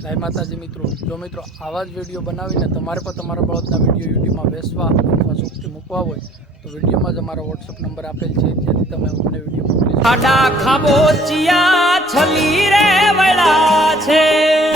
જય માતાજી મિત્રો। જો મિત્રો આવા જ વિડીયો બનાવીને તમારે પણ તમારા બળદના વિડીયો યુટ્યુબમાં વેચવા અથવા શોખથી મૂકવા હોય તો વિડીયોમાં જ અમારો વોટ્સઅપ નંબર આપેલ છે, જેથી તમે અમને વિડીયો મોકલી શકો। ખાડા ખાબોચિયા છલી રે વળા છે।